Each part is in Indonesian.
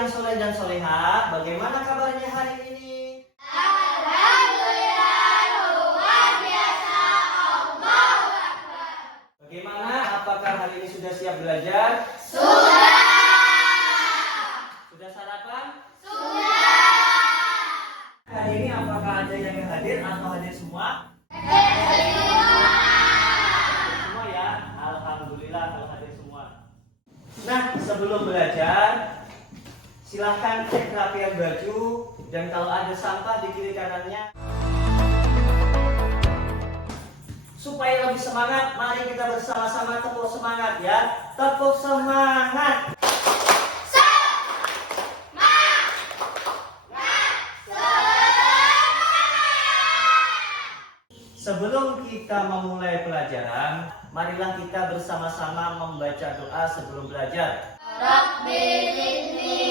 yang soleh dan soleha, bagaimana kabarnya hari ini? Alhamdulillah, luar biasa, Allahu Akbar. Bagaimana? Apakah hari ini sudah siap belajar? Sudah. Sudah sarapan? Sudah. Hari ini apakah ada yang hadir atau hadir semua? Semua ya? Alhamdulillah kalau hadir semua. Nah, sebelum belajar, silahkan cek rapian baju dan kalau ada sampah di kiri kanannya. Supaya lebih semangat, mari kita bersama-sama tepuk semangat ya. Tepuk semangat. Sebelum kita memulai pelajaran, marilah kita bersama-sama membaca doa sebelum belajar. Rabbi zidni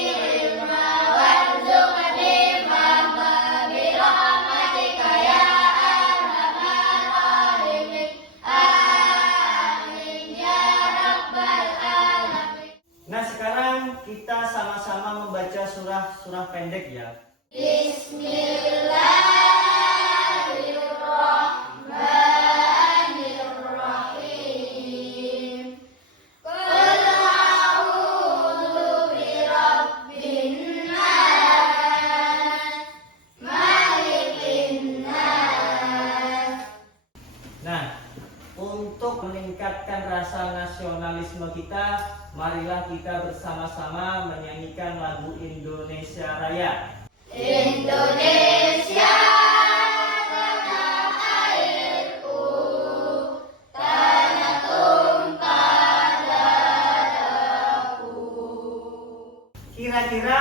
ilma warzuqni fahma birahmatika ya arhamar rahimin. Amin ya rabbal alamin. Nah, sekarang kita sama-sama membaca surah pendek ya. Bismillahirrahmanirrahim. Qul a'udzu birabbin nas, malikin nas. Nah, untuk meningkatkan rasa nasionalisme kita, marilah kita bersama-sama menyanyikan lagu Indonesia Raya. Indonesia tanah airku, tanah tumpah darahku. Kira-kira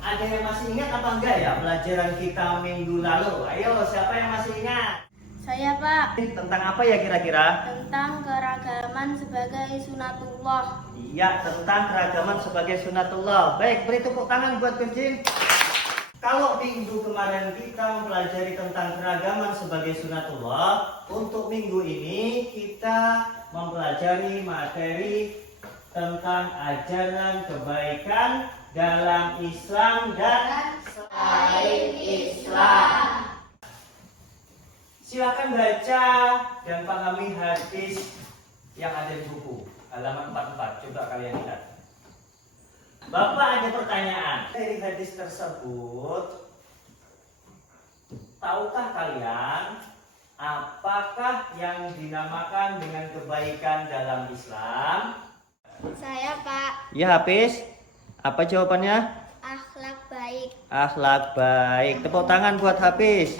ada yang masih ingat apa enggak ya pelajaran kita minggu lalu? Ayo, siapa yang masih ingat? Saya Pak, Tentang apa ya kira-kira? tentang keragaman sebagai sunatullah. Iya, tentang keragaman sebagai sunatullah. Baik, beri tepuk tangan buat Virgin. Kalau minggu kemarin kita mempelajari tentang keragaman sebagai sunatullah, untuk minggu ini kita mempelajari materi tentang ajaran kebaikan dalam Islam dan selain Islam. Silakan baca dan pahami hadis yang ada di buku halaman 44. Coba kalian lihat. Bapak ada pertanyaan dari hadis tersebut. Tahukah kalian apakah yang dinamakan dengan kebaikan dalam Islam? Saya Pak, Ya, Hafiz. Apa jawabannya? akhlak baik. Akhlak baik. Tepuk tangan buat Hafiz.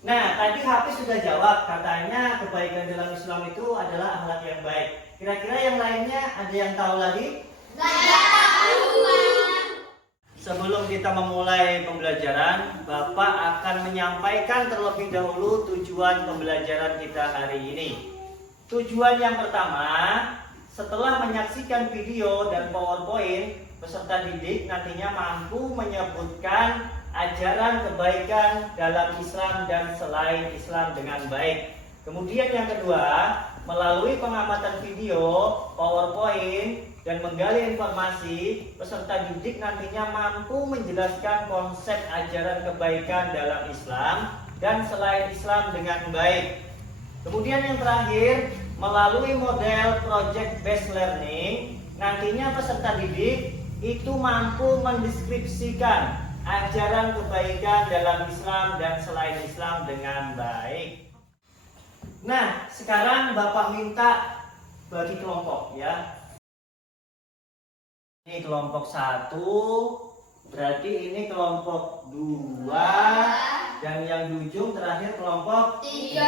Nah, tadi Hafiz sudah jawab, katanya kebaikan dalam Islam itu adalah akhlak yang baik. Kira-kira yang lainnya ada yang tahu lagi? Sebelum kita memulai pembelajaran, Bapak akan menyampaikan terlebih dahulu tujuan pembelajaran kita hari ini. Tujuan yang pertama, setelah menyaksikan video dan PowerPoint, peserta didik nantinya mampu menyebutkan ajaran kebaikan dalam Islam dan selain Islam dengan baik. Kemudian yang kedua, melalui pengamatan video, PowerPoint, dan menggali informasi, peserta didik nantinya mampu menjelaskan konsep ajaran kebaikan dalam Islam dan selain Islam dengan baik. Kemudian yang terakhir, melalui model project based learning, nantinya peserta didik itu mampu mendeskripsikan ajaran kebaikan dalam Islam dan selain Islam dengan baik. Nah, sekarang Bapak minta bagi kelompok ya. Ini kelompok 1, berarti ini kelompok 2, dan yang di ujung terakhir kelompok 3.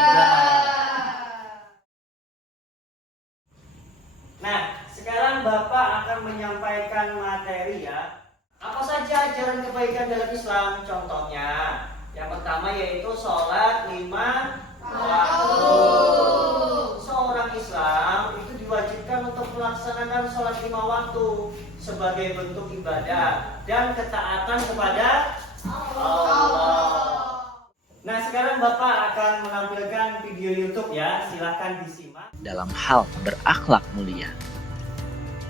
Nah, sekarang Bapak akan menyampaikan materi ya. Apa saja ajaran kebaikan dalam Islam? Contohnya, yang pertama yaitu sholat 5 waktu. Seorang Islam itu diwajibkan untuk melaksanakan sholat 5 waktu sebagai bentuk ibadah dan ketaatan kepada Allah. Nah, sekarang Bapak akan menampilkan video YouTube ya, silahkan disimak. Dalam hal berakhlak mulia.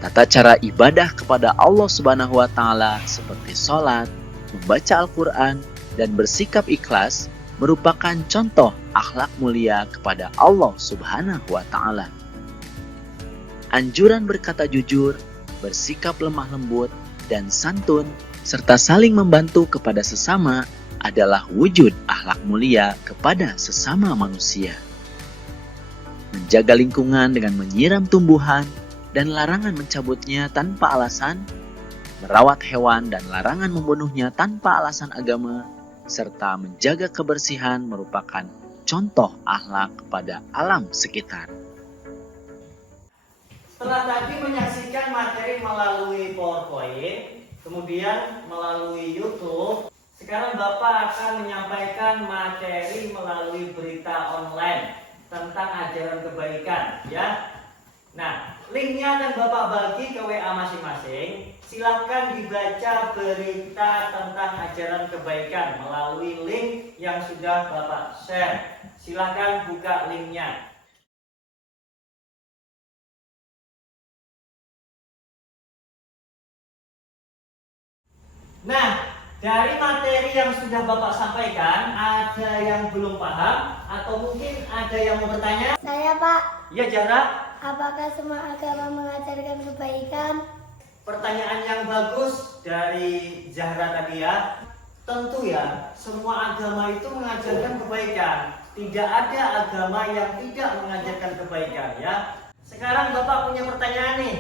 Tata cara ibadah kepada Allah Subhanahu wa Ta'ala seperti sholat, membaca Al-Quran, dan bersikap ikhlas merupakan contoh akhlak mulia kepada Allah Subhanahu wa Ta'ala. Anjuran berkata jujur, bersikap lemah lembut, dan santun, serta saling membantu kepada sesama adalah wujud akhlak mulia kepada sesama manusia. Menjaga lingkungan dengan menyiram tumbuhan dan larangan mencabutnya tanpa alasan, merawat hewan dan larangan membunuhnya tanpa alasan agama, serta menjaga kebersihan merupakan contoh akhlak kepada alam sekitar. Setelah tadi menyaksikan materi melalui PowerPoint, kemudian melalui YouTube, sekarang Bapak akan menyampaikan materi melalui berita online tentang ajaran kebaikan, ya. Nah, linknya akan Bapak bagi ke WA masing-masing. Silahkan dibaca berita tentang ajaran kebaikan melalui link yang sudah Bapak share. Silahkan buka linknya. Nah, dari materi yang sudah Bapak sampaikan, ada yang belum paham atau mungkin ada yang mau bertanya? Saya Pak, Ya, Jarak. apakah semua agama mengajarkan kebaikan? Pertanyaan yang bagus dari Zahra tadi ya. Tentu ya, semua agama itu mengajarkan kebaikan. Tidak ada agama yang tidak mengajarkan kebaikan ya. Sekarang Bapak punya pertanyaan nih.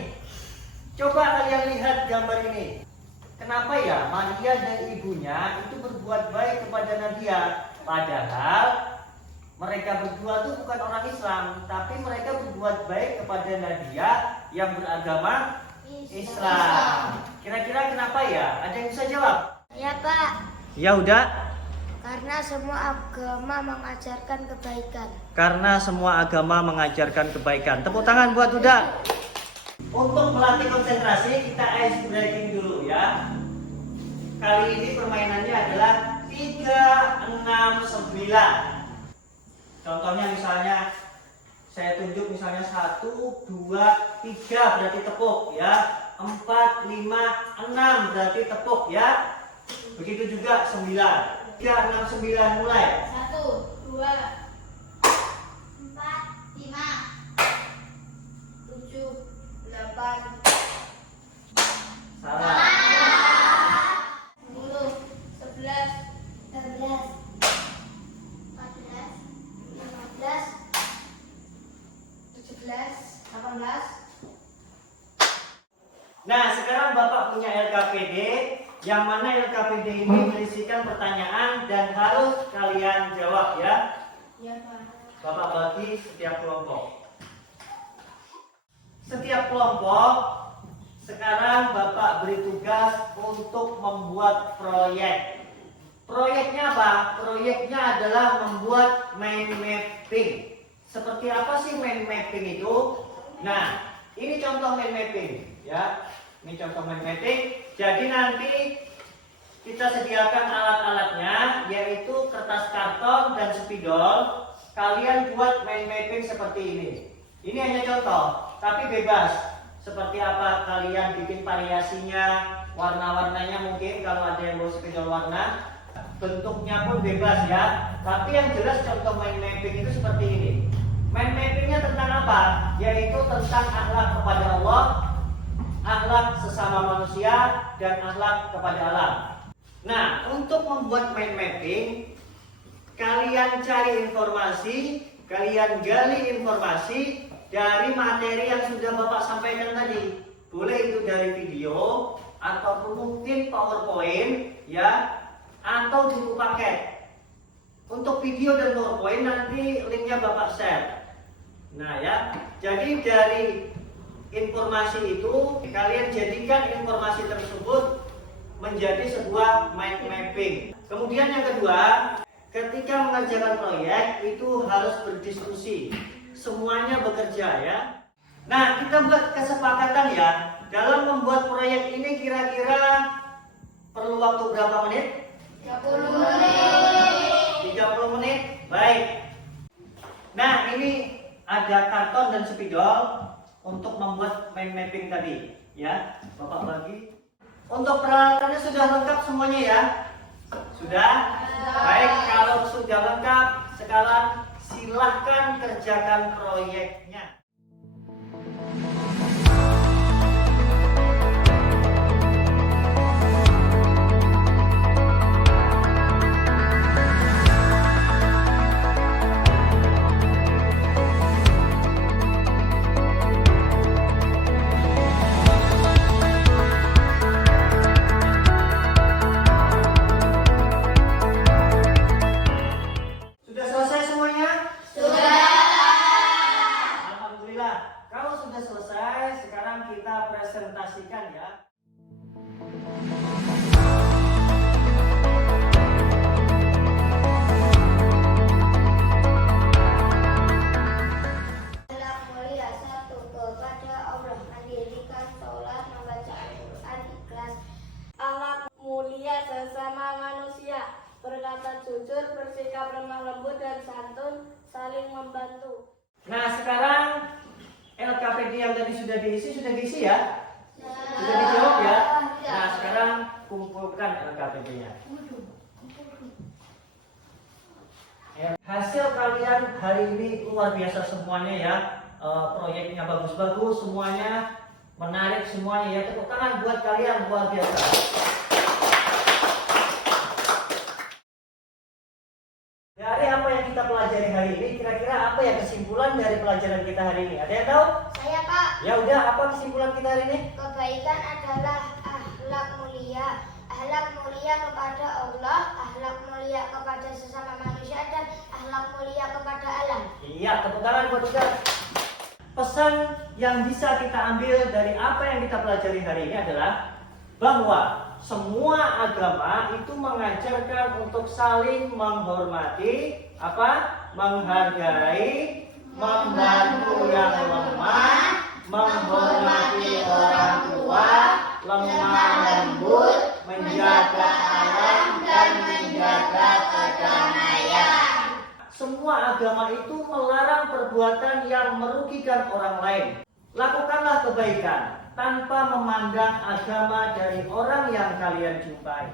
Coba kalian lihat gambar ini. Kenapa ya Maria dan ibunya itu berbuat baik kepada Nadia? Padahal mereka berdua itu bukan orang Islam, tapi mereka berbuat baik kepada Nadia yang beragama Islam. Kira-kira kenapa ya? Ada yang bisa jawab? Ya Pak, Ya udah. karena semua agama mengajarkan kebaikan. Karena semua agama mengajarkan kebaikan. Tepuk tangan buat Uda. Untuk melatih konsentrasi kita ice breaking dulu ya. Kali ini permainannya adalah 3, 6, 9. Contohnya misalnya saya tunjuk misalnya 1, 2, 3 berarti tepuk ya. 4, 5, 6 berarti tepuk ya. Begitu juga 9. 3, 6, 9 mulai. 1, 2, 4, 5, 7, 8, Salah. 10, 11, 12, 14, 15, 17, 18. Nah, sekarang Bapak punya LKPD, yang mana LKPD ini berisikan pertanyaan dan harus kalian jawab ya. Ya Pak. Bapak bagi setiap kelompok. Setiap kelompok sekarang Bapak beri tugas untuk membuat proyek. Proyeknya apa? Proyeknya adalah membuat mind mapping. Seperti apa sih mind mapping itu? Nah, ini contoh mind mapping ya. Ini contoh mind mapping. Jadi nanti kita sediakan alat-alatnya, yaitu kertas karton dan spidol. Kalian buat mind mapping seperti ini. Ini hanya contoh, tapi bebas. Seperti apa kalian bikin variasinya, warna-warnanya mungkin kalau ada yang mau spidol warna. Bentuknya pun bebas ya. Tapi yang jelas contoh mind mapping itu seperti ini. Mind mappingnya tentang apa? Yaitu tentang akhlak kepada Allah, akhlak sesama manusia, dan akhlak kepada alam. Nah, untuk membuat mind mapping, kalian cari informasi, kalian gali informasi dari materi yang sudah Bapak sampaikan tadi. Boleh itu dari video, ataupun mungkin PowerPoint, ya, atau buku paket. Untuk video dan PowerPoint nanti linknya Bapak share. Nah ya, jadi dari informasi itu kalian jadikan informasi tersebut menjadi sebuah mind mapping. Kemudian yang kedua, ketika mengerjakan proyek itu harus berdiskusi. Semuanya bekerja ya. Nah, kita buat kesepakatan ya. Dalam membuat proyek ini kira-kira perlu waktu berapa menit? 30 menit. 30 menit. Baik. Nah, ini ada karton dan spidol. untuk membuat mind mapping tadi. Ya, Bapak bagi. Untuk peralatannya sudah lengkap semuanya ya? Sudah? Baik, kalau sudah lengkap, sekarang silahkan kerjakan proyeknya. Sudah selesai semuanya? Sudah. Alhamdulillah. Kalau sudah selesai, sekarang kita presentasikan ya. Ahlak mulia satu, kepada Allah, mendirikan sholat, membaca Al-Quran, ikhlas. Ahlak mulia sesama manusia, berkata jujur, bersikap lemah lembut dan santun, saling membantu. Nah, sekarang LKPD yang tadi sudah diisi ya? Sudah dijawab ya? Nah, sekarang kumpulkan LKPD-nya. Hasil kalian hari ini luar biasa semuanya ya. Proyeknya bagus-bagus semuanya, menarik semuanya ya. Tepuk tangan buat kalian, luar biasa. Dari apa yang kita pelajari hari ini, kira-kira apa ya kesimpulan dari pelajaran kita hari ini? Ada yang tahu? Saya Pak, Ya udah, apa kesimpulan kita hari ini? kebaikan adalah akhlak mulia. Akhlak mulia kepada Allah, akhlak mulia kepada sesama manusia, dan akhlak mulia kepada alam. Iya, tepuk tangan buat kita. Pesan yang bisa kita ambil dari apa yang kita pelajari hari ini adalah bahwa semua agama itu mengajarkan untuk saling menghormati, menghargai, membantu yang lemah, menghormati orang tua, lemah lembut, menjaga alam dan menjaga kedamaian. Semua agama itu melarang perbuatan yang merugikan orang lain. Lakukanlah kebaikan tanpa memandang agama dari orang yang kalian jumpai.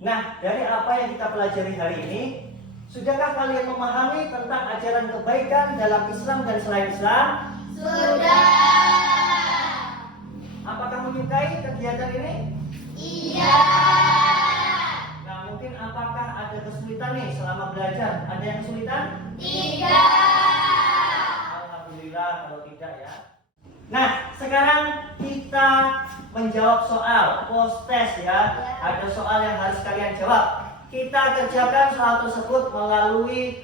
Nah, dari apa yang kita pelajari hari ini, sudahkah kalian memahami tentang ajaran kebaikan dalam Islam dan selain Islam? Sudah. Apakah menyukai kegiatan ini? Iya. Nah, mungkin apakah ada kesulitan nih selama belajar? Ada yang kesulitan? Tidak. Alhamdulillah kalau tidak ya. Nah, sekarang kita menjawab soal post test ya. Ada soal yang harus kalian jawab. Kita kerjakan soal tersebut melalui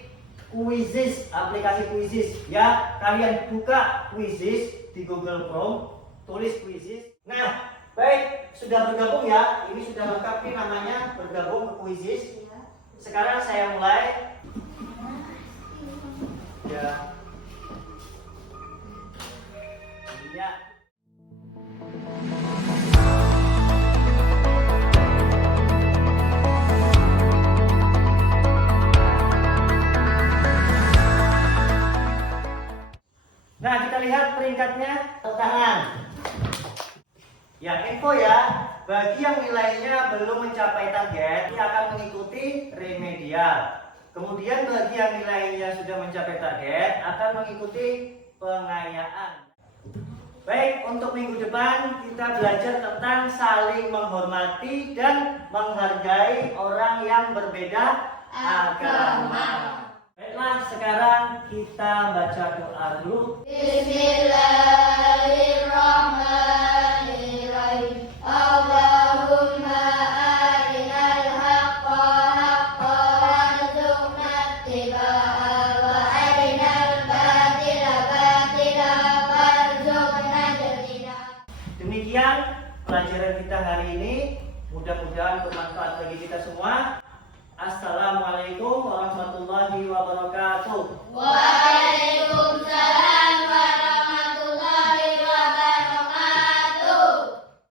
Quizizz, aplikasi Quizizz ya. Kalian buka Quizizz di Google Chrome, tulis Quizizz. Nah, baik, sudah bergabung ya. Ini sudah lengkap nih namanya, bergabung ke Quizizz. Sekarang saya mulai. Ya. Iya. Nah, kita lihat peringkatnya, tangan. Ya, info ya, bagi yang nilainya belum mencapai target, dia akan mengikuti remedial. Kemudian bagi yang nilainya sudah mencapai target, akan mengikuti pengayaan. Baik, untuk minggu depan kita belajar tentang saling menghormati dan menghargai orang yang berbeda agama. Baiklah, sekarang kita baca doa dulu. Bismillahirrahmanirrahim. Allahumma arinal haqqa haqqan warzuqna ittiba'ah wa arinal batila batilan warzuqna ijtinabah. Demikian pelajaran kita hari ini. Mudah-mudahan bermanfaat bagi kita semua. Assalamualaikum warahmatullahi wabarakatuh. Waalaikumsalam.